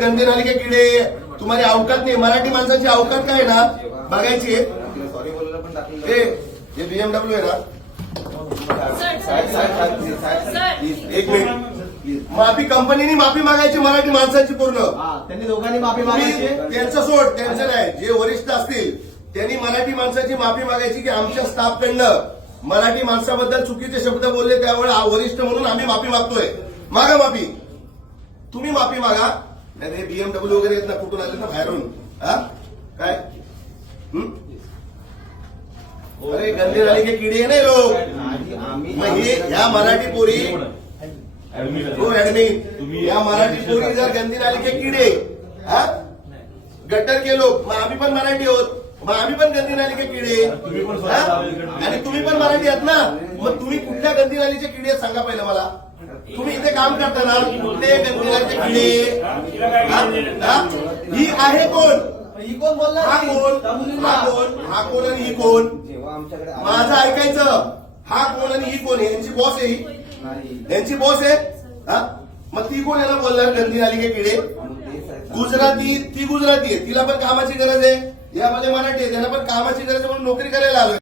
गंदे नाली के कीड़े, तुम्हारी अवकात नाही. मराठी माणसाची अवकात काय ना बघायची. सॉरी बोलायला पण टाकलं. हे BMW आहे ना, एक मिनिट. माफी कंपनीने माफी मागायची मराठी माणसाची पूर्ण. त्यांनी दोघांनी माफी तुम्ही मागायची. त्यांचं सोड, त्यांचं नाही. जे वरिष्ठ असतील त्यांनी मराठी माणसाची माफी मागायची की आमच्या स्टाफकडनं मराठी माणसाबद्दल चुकीचे शब्द बोलले, त्यावेळेस वरिष्ठ म्हणून आम्ही माफी मागतोय. मागा माफी, तुम्ही माफी मागा. नाही हे BMW वगैरे येत ना, कुठून आले ना बाहेरून. काय अरे गंदे नाली के कीडे नाही लोक. मग हे ह्या मराठी पोरी हो ऍडमिन, या मराठी पोरी जर गंदी नाली के कीडे गटर के लोक, मग आम्ही पण मराठी आहोत, मग आम्ही पण गंदी नाली के कीडे. आणि तुम्ही पण मराठी आहात ना, मग तुम्ही कुठल्या गंदी नालीचे किडे सांगा पहिलं मला. तुम्ही इथे काम करताना कुठले गंदी नालीचे किडे. ही आहे कोण? ही कोण बोलला? हा कोण? हा कोण? हा कोण आणि ही कोण? माझं ऐकायचं. हा कोण आणि ही कोण? यांची बॉस आहे ही, यांची बॉस आहे. मग ती कोण याला बोलणार गंदी नाली के किडे? गुजराती, ती गुजराती आहे, तिला पण कामाची गरज आहे. यामध्ये मराठी आहे, त्यांना पण कामाची गरज आहे म्हणून नोकरी करायला आलोय.